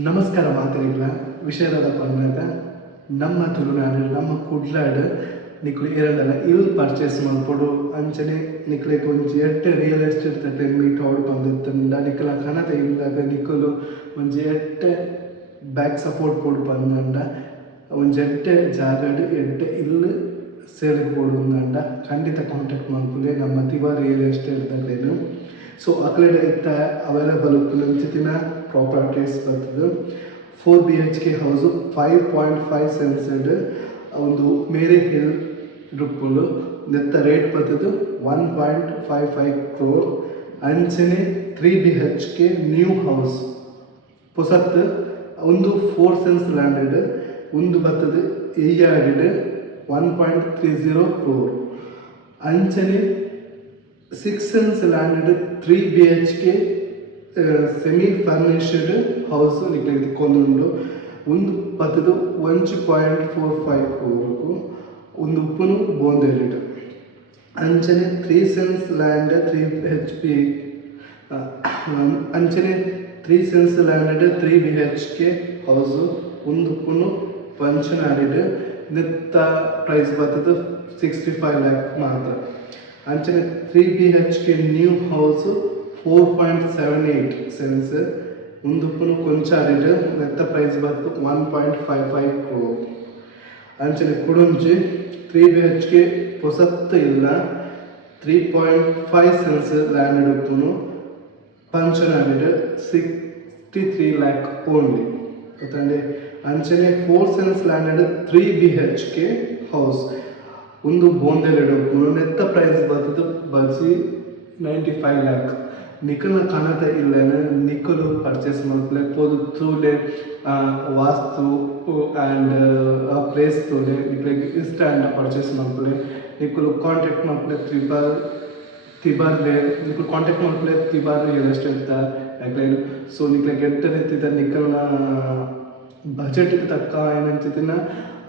ನಮಸ್ಕಾರ ಮಾತೆರೆಗ್ಲ ವಿಷಯದ ಪಂಡಾಗ ನಮ್ಮ ತುಳುನಾಡು ನಮ್ಮ ಕುಡ್ಲಾಡು ನಿಕ್ಲು ಎರಡಲ್ಲ ಇಲ್ ಪರ್ಚೇಸ್ ಮಾಡ್ಕೊಡು ಅಂಚನೆ ನಿಕ್ಲೆಗ್ ಒಂಜಿ ಎಟ್ಟು ರಿಯಲ್ ಎಸ್ಟೇಟ್ ತಟ್ಟೆ ಮೀಟ್ ಔಡ್ ಬಂದಿತ್ತಂಡ ನಿಕ್ಲ ಕಣತ ಇಲ್ದಾಗ ನಿಕ್ಕಲು ಒಂಜಿ ಎಟ್ಟು ಬ್ಯಾಕ್ ಸಪೋರ್ಟ್ ಕೊಡು ಬಂದಂಡ ಒಂಜಿ ಎಟ್ಟು ಜಾಗಡ್ ಎಟ್ಟು ಇಲ್ಲು ಸೇಲಿಗೆ ಕೊಡುಂದಂಡ ಖಂಡಿತ ಕಾಂಟ್ಯಾಕ್ಟ್ ಮಾಡ್ಕೊಳ್ಳಿ ನಮ್ಮ ತಿವಾ ರಿಯಲ್ ಎಸ್ಟೇಟ್ ತಟ್ಟೆನು. ಸೊ ಅಕಡೆ ಇತ್ತ ಅವೈಲಬಲ್ ಉಂಚಿನ ಪ್ರಾಪರ್ಟೀಸ್ ಬರ್ತದೆ. 4 BHK ಹೌಸು 5.5 ಸೆನ್ಸೆಡ್ ಒಂದು ಮೇರಿ ಹಿಲ್ ರುಪ್ಪುಂಡು ನೆತ್ತ ರೇಟ್ ಬರ್ತದೆ 1.55 crore. ಅಂಚನೆ 3 BHK ನ್ಯೂ ಹೌಸ್ ಪೊಸತ್ ಒಂದು 4 ಸೆನ್ಸ್ ಲ್ಯಾಂಡೆಡ್ ಒಂದು ಬರ್ತದೆ ಎಯ್ಯಾಡಿಡ್ 1.30 crore. ಅಂಚನೆ 6 sense landed 3 BHK semi furnished house ನಿಕ್ಲೆಗ್ ಕೊಂದುಂಡು ಒಂದು ಬತ್ತದು 1.45 crore ಒಂದು ಉಪ್ಪುನು ಬೋಂದೆರಿಡ್. ಅಂಚನೆ 3 ಸೆನ್ಸ್ ಲ್ಯಾಂಡ್ 3 BHP ಅಂಚನೆ 3 ಸೆನ್ಸ್ ಲ್ಯಾಂಡೆಡ್ 3 BHK ಹೌಸು ಒಂದು ಉಪ್ಪುನು ಪಂಚನಾಡಿಡ್ ನೆತ್ತ ಪ್ರೈಸ್ ಬರ್ತದೆ 65 lakh ಮಾತ್ರ. ಅಂಚನೆ 3 BHK ನ್ಯೂ ಹೌಸ್ 4.78 ಸೆನ್ಸ್ ಒಂದು ಉಪ್ಪುನು ಕೊಂಚಾಡಿಡ್ ನೆತ್ತ ಪ್ರೈಸ್ ಬರ್ತದೆ 1.55 crore. ಅಂಚನೆ ಕುಡುಂಜಿ 3 BHK ಪೊಸತ್ತು ಇಲ್ಲ 3.5 ಸೆನ್ಸ್ ಲ್ಯಾಂಡೆಡ್ ಉಪ್ಪುನು ಪಂಚನಾಡಿಡ್ 63 lakh ಓನ್ಲಿ ಗೊತ್ತಂಡೆ. ಅಂಚನೆ 4 ಸೆನ್ಸ್ ಲ್ಯಾಂಡೆಡ್ 3 BHK ಹೌಸ್ ಒಂದು ಬೋಂದೆಲೆಡ್ ಉಪ್ಪುನು ನೆತ್ತ ಪ್ರೈಸ್ ಬರ್ತದೆ ಬಜಿ 95 lakh. ನಿಖಲ್ನ ಕಣತ ಇಲ್ಲೇನೆ ನಿಖಲು ಪರ್ಚೇಸ್ ಮಾಡ್ಕೊಳ್ಳೆ ಪೋದು ತೂಲೆ ವಾಸ್ತು ಆ್ಯಂಡ್ ಆ ಪ್ಲೇಸ್ ತೂಲೆ ನಿಕ್ಲೆಗ್ ಇಷ್ಟ ಅಂಡ ಪರ್ಚೇಸ್ ಮಾಡ್ಕೊಳ್ಳೆ ನಿಖಲು ಕಾಂಟ್ಯಾಕ್ಟ್ ಮಾಡ್ಕೊಳ್ಳೆ ತಿಬಾರ್ಲೆ ನಿಖಲು ಕಾಂಟ್ಯಾಕ್ಟ್ ಮಾಡ್ಕೊಳ್ಳೆ ತಿಬಾರ್ ರಿಯಲ್ ಎಸ್ಟೇಟ್ ಆಗ್ಲೇನು. ಸೊ ನಿಕ್ಲೆಗ್ ಎಟ್ಟ ರೀತಿದ ನಿಖಲ್ನ ಬಜೆಟ್ಗೆ ತಕ್ಕ ಏನಂತಿನ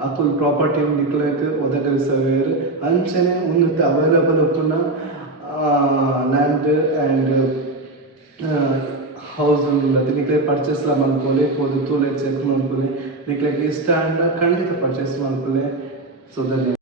ಅಕುಲ್ ಪ್ರಾಪರ್ಟಿ ನಿಕ್ಲೆಗ್ ಒದಗಿಸವೇರು. ಅಂಚನೆ ಉನ್ನತ ಅವೈಲಬಲ್ ಉಪ್ಪುನ ಲ್ಯಾಂಡ್ ಆ್ಯಂಡ್ ಹೌಸ್ ನಿಕ್ಲೆ ಪರ್ಚೇಸ್ ಮಾಡ್ಕೊಳ್ಳಿ ಪೋದು ತೂಲೆ ಚೆಕ್ ಮಾಡ್ಕೊಳ್ಳಿ ನಿಕ್ಲೆಗ್ ಇಷ್ಟ ಅಂಡ ಖಂಡಿತ ಪರ್ಚೇಸ್ ಮಾಡ್ಕೊಳ್ಳಿ. ಸೊ ಧನ್ಯವಾದ.